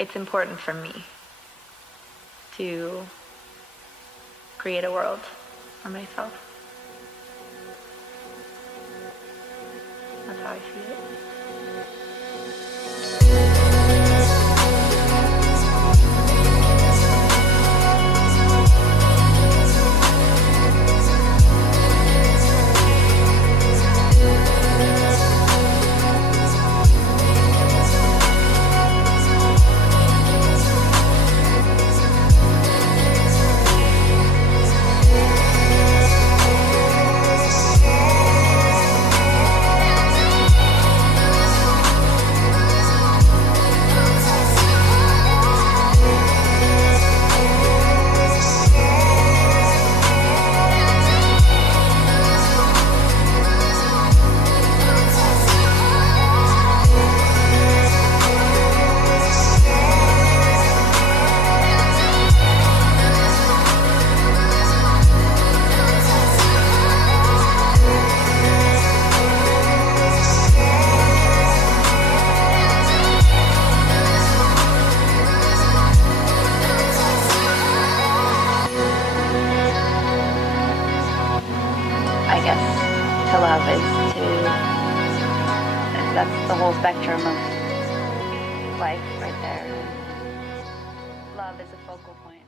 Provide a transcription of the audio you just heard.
it's important for me to create a world for myself. That's how I see it. I guess to love is that's the whole spectrum of life right there. Love is a focal point.